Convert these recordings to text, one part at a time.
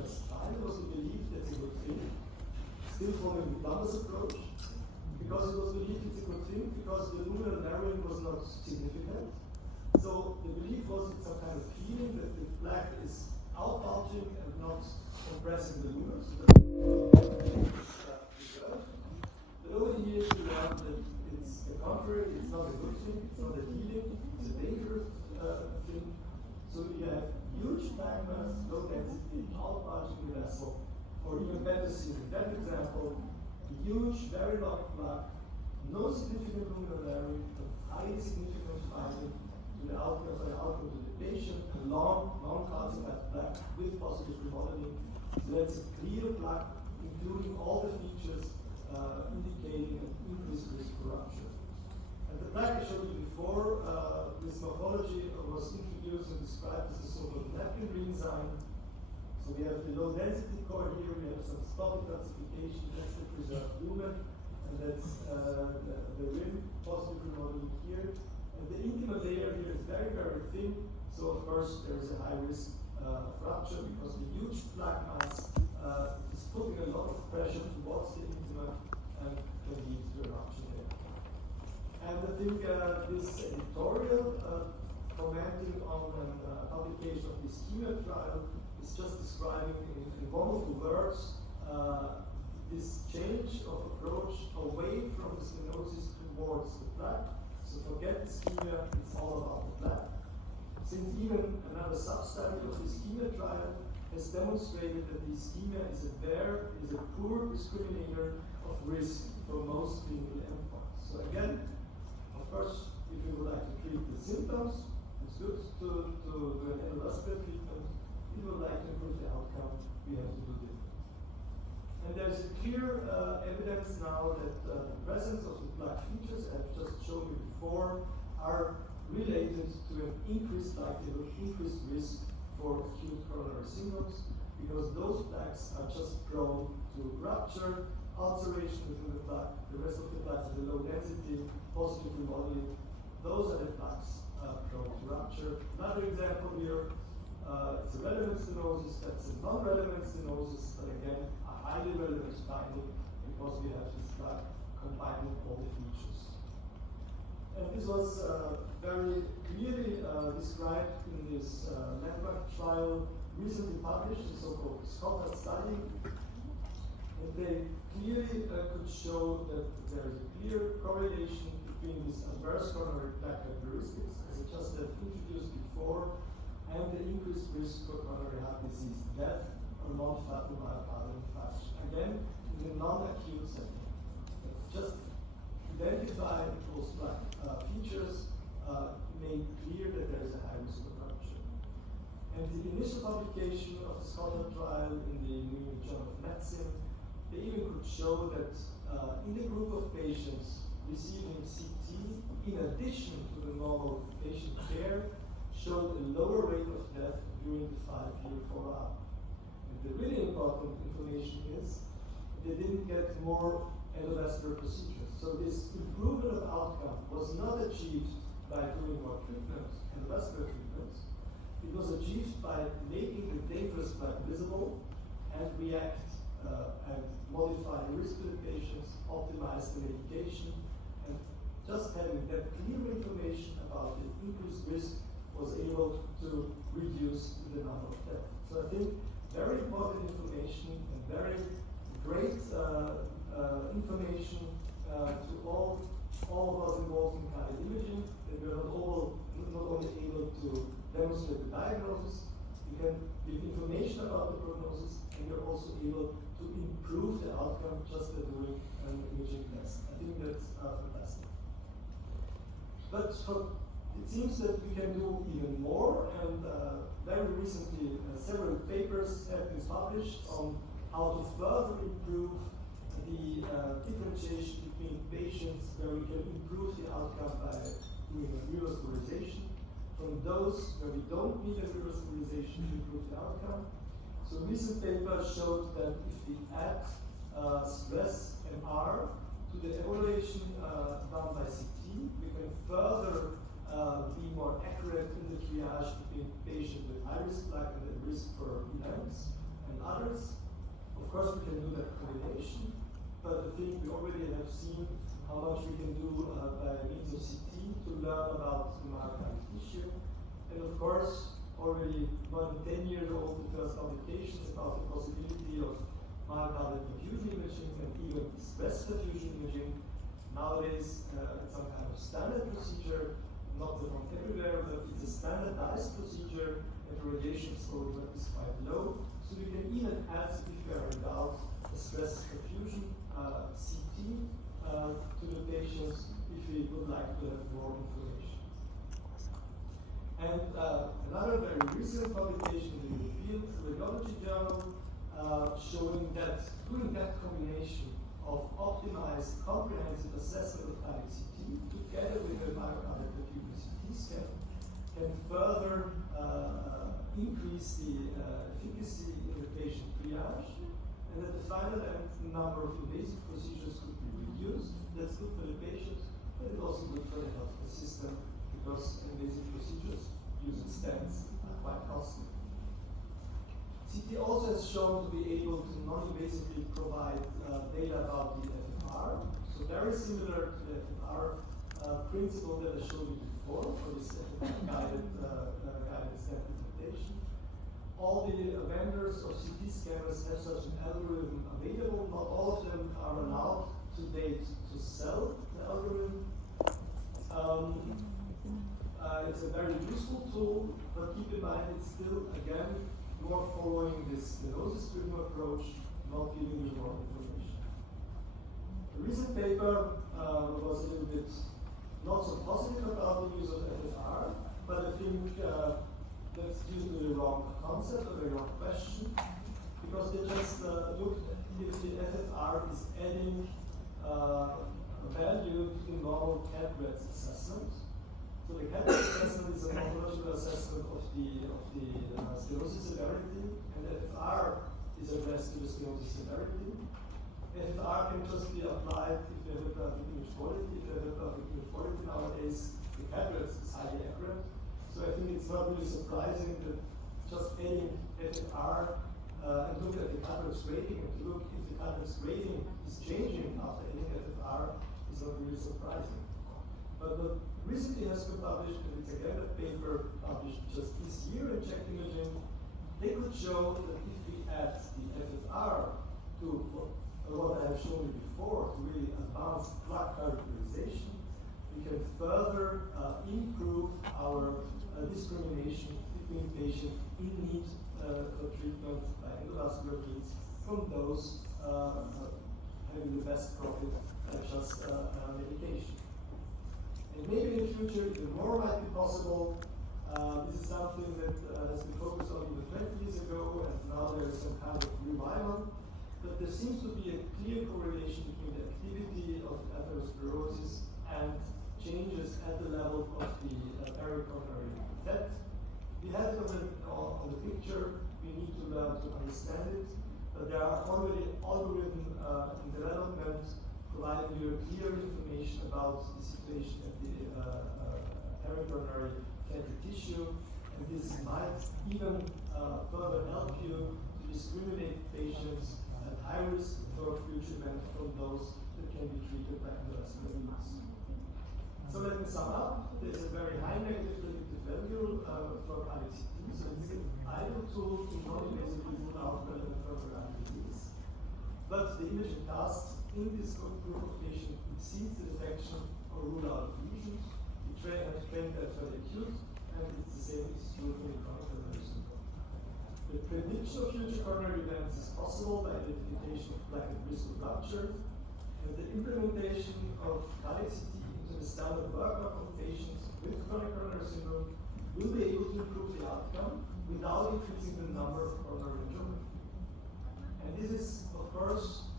just fine. It was believed that's a good thing. Still following the Plumbers approach, because it was believed it's a good thing, because the luminal narrowing was not significant. So the belief was it's some kind of healing, that the plaque is out-bulging and not compressing the lumen. So but over the years we learned that it's the contrary, it's not a good thing, it's not a healing, it's a dangerous thing. So you have huge plaque mass, low density, out-bulging the vessel, or even better seen in that example, a huge, very long plaque, no significant luminal narrowing, but highly significant finding to the outcome to the patient, a long calcified plaque with positive remodeling. So that's a clear plaque, including all the features indicating an increased risk for rupture. And the plaque I showed you before, this morphology was introduced and described as a sort of napkin ring sign. So we have the low density core here, we have some spotty calcification, that's the preserved lumen, and that's the rim positive remodeling here. And the intima layer here is very, very thin, so of course there is a high risk of rupture because the huge plaque mass is putting a lot of pressure towards the intima and can lead to a rupture there. And I think this editorial commenting on a publication of the ischemia trial is just describing in one of the words this change of approach away from the stenosis towards the plaque. So forget ischemia, it's all about the plaque. Since even another sub-study of the ischemia trial has demonstrated that the ischemia is a poor discriminator of risk for most clinical endpoints. So again, of course, if you would like to treat the symptoms, it's good to do an endovascular treatment. If you would like to improve the outcome, we have to do different. And there's a clear evidence now that the presence of the plaque features I've just shown you before are related to an increased likelihood, increased risk for acute coronary syndromes, because those plaques are just prone to rupture, ulceration within the plaque, the rest of the plaques are the low density, positive remodeling. Those are the plaques prone to rupture. Another example here, it's a relevant stenosis, that's a non-relevant stenosis, but again, a highly relevant finding because we have this plaque combining all the features. And this was very clearly described in this landmark trial recently published, the so-called Scotland study. And they clearly could show that there is a clear correlation between these adverse coronary plaque characteristics, as I just have introduced before, and the increased risk for coronary heart disease, death, or non-fatal myocardial infarction. Again, in the non-acute setting. Just identify those plaque features made clear that there is a high risk of rupture. And the initial publication of the Scotland trial in the New England Journal of Medicine, they even could show that in the group of patients receiving CT, in addition to the normal patient care, showed a lower rate of death during the 5-year follow-up. And the really important information is they didn't get more endovascular procedures. So this improvement of outcome was not achieved by doing more treatments, endovascular treatments. It was achieved by making the dangerous plaque visible and react and modify the risk to the patients, optimize the medication, and just having that clear information about the increased risk was able to reduce the number of deaths. So I think very important information and very great information to all of us involved in cardiac imaging, that we are not only able to demonstrate the diagnosis, we can give information about the prognosis, and we are also able to improve the outcome just by doing an imaging test. I think that's fantastic. But it seems that we can do even more, and very recently several papers have been published on how to further improve the differentiation between patients where we can improve the outcome by doing a revascularization from those where we don't need a revascularization to improve the outcome. So recent papers showed that if we add stress MR to the evaluation done by CT, we can further be more accurate in the triage between patients with high-risk plaque and at risk for events, and correlation, but I think we already have seen how much we can do by means of CT to learn about the myocardial tissue. And of course, already more than 10 years old, the first publications about the possibility of myocardial perfusion imaging and even stress perfusion imaging. Nowadays, it's some kind of standard procedure, not performed everywhere, but it's a standardized procedure, and the radiation exposure is quite low. So we can even add, if we are in doubt, a stress perfusion CT to the patients if we would like to have more information. And another very recent publication in the European Radiology Journal showing that doing that combination of optimized comprehensive assessment of cardiac CT together with a myocardial perfusion CT scan can further increase the efficacy in the patient triage, and that the final number of invasive procedures could be reduced. That's good for the patient, but it's also good for the healthcare system because invasive procedures using stents are quite costly. CT also has shown to be able to non-invasively provide data about the FFR. So very similar to the FFR principle that I showed you before for this FFR-guided stent implementation. All the vendors of CT scanners have such an algorithm available. Not all of them are allowed to date to sell the algorithm. It's a very useful tool, but keep in mind it's still, again, more following this stenosis-driven approach, not giving you more information. The recent paper was a little bit not so positive about the use of FFR, but I think that's due to the wrong concept or the wrong question, because they just looked if the FFR is adding value to the normal CAD-RED assessment. So the CAD-RED assessment is a morphological assessment of the stenosis severity, and FFR is addressed to the stenosis severity. FFR can just be applied if you have a perfect image quality. If you have a perfect image quality nowadays, the CAD-RED is highly accurate. So I think it's not really surprising that just adding FFR and look at the CAD-RED rating and to look if the CAD-RED rating is changing after adding FFR is not really surprising. But what recently has been published, and it's again a paper published just this year in Czech Imaging, they could show that if we add the FFR to what I have shown you before, to really advanced plaque characterization, we can further improve our discrimination between patients in need for treatment by endovascular means from those having the best profit by just medication. And maybe in the future, even more might be possible. This is something that has been focused on even 20 years ago, and now there is some kind of revival. But there seems to be a clear correlation between the activity of atherosclerosis and changes at the level of the pericoronary fat. We have it on the picture. We need to learn to understand it. But there are already algorithms in development providing you clear information about the situation at the pericoronary fatty tissue, and this might even further help you to discriminate patients at high risk for future event from those that can be treated by endovascular means. So let me sum up. There's a very high negative predictive value for cardiac CT, so it's an ideal tool to non-invasively rule out relevant coronary disease. But the imaging tasks in this group of patients exceeds the detection or rule out of lesions. We have trained that for the acute, and it's the same is true for the chronic coronary syndrome. The prediction of future coronary events is possible by identification of plaque at risk of rupture, and the implementation of cardiac CT into the standard workup of patients with chronic coronary syndrome will be able to improve the outcome without increasing the number of coronary injury. And this is, of course,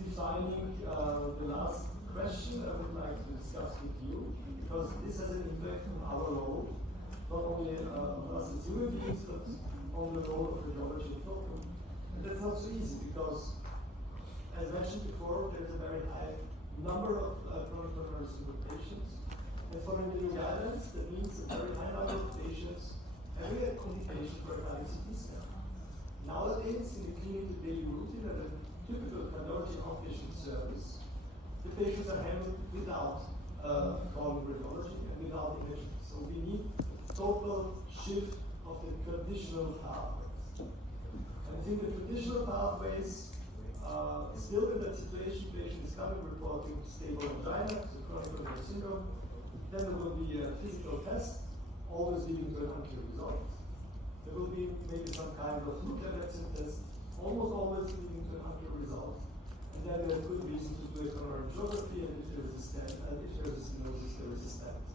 defining the last question I would like to discuss with you, because this has an impact on our role, not only on us as human beings, but on the role of radiology in total. And that's not so easy, because, as mentioned before, there's a very high number of chronic coronary syndrome patients. And for the new guidelines, that means a very high number of patients having a indication for a cardiac CT scan. Nowadays, in the clinical daily routine, I shift of the traditional pathways. And I think the traditional pathways, still in that situation, patient is coming reporting stable angina, so chronic coronary syndrome. Then there will be a physical test, always leading to an unclear result. There will be maybe some kind of nuclear medicine test, almost always leading to an unclear result. And then there could be reason to do a coronary angiography, and if there is a stent, and if there is a stenosis, there is a stent.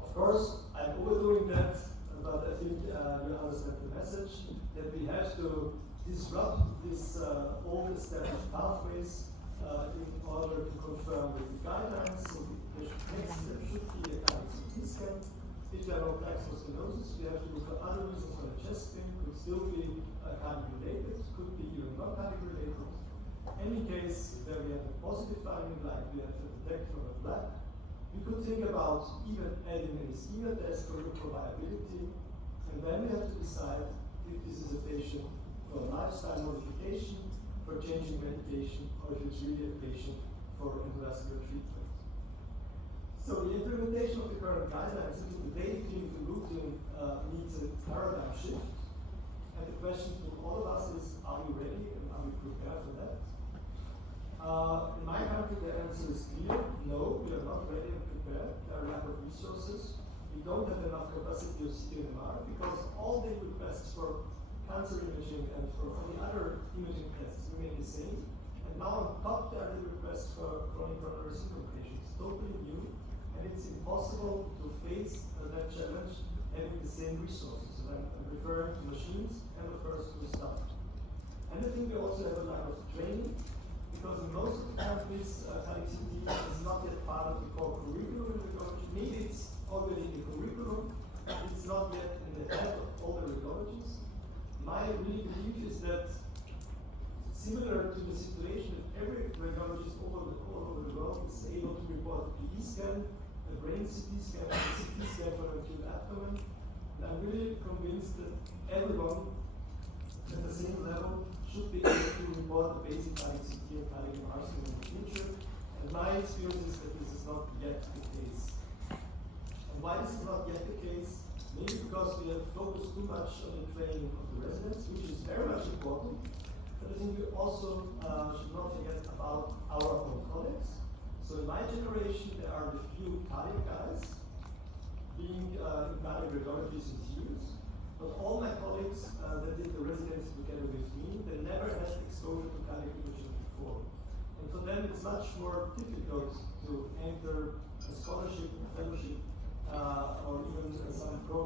Of course, I'm overdoing that, but I think you understand the message that we have to disrupt these old established pathways in order to confirm with the guidelines. So the next step should be a kind of CT scan. If there are no plaques or stenosis, we have to look for other reasons for the chest pain. Could still be cardiac related, could be even not cardiac related. Any case where we have a positive finding, like we have a detection of a plaque, we could think about even adding an ischemia test for viability, and then we have to decide if this is a patient for lifestyle modification, for changing medication, or if it's really a patient for endovascular treatment. So the implementation of the current guidelines into the daily clinical routine needs a paradigm shift. And the question to all of us is, are we ready and are we prepared for that? In my country, the answer is clear. No, we are not ready and prepared. There are lack of resources. We don't have enough capacity of CMR because all the requests for cancer imaging and for any other imaging tests remain the same. And now on top there are the requests for chronic coronary syndrome patients, totally new, and it's impossible to face that challenge having the same resources. And I'm referring to machines and of course to staff. And I think we also have a lack of training, because in most of the countries, cardiac CT is not yet part of the core curriculum in radiology. Maybe it's already in the curriculum, but it's not yet in the head of all the radiologists. My real belief is that, similar to the situation that every radiologist all over the world is able to report a PE scan, a brain CT scan, a CT scan for an acute abdomen, and I'm really convinced that everyone at the same level should be able to report the basic cardiac CT and cardiac MR scan in the future. And my experience is that this is not yet the case. And why this is not yet the case? Maybe because we have focused too much on the training of the residents, which is very much important, but I think we also should not forget about our own colleagues. So in my generation, there are the few cardiac guys, being in cardiac radiology since years, but all my colleagues that did the residency together with me, they never had exposure to cardiac imaging before. And for them, it's much more difficult to enter a scholarship, a fellowship, or even some program.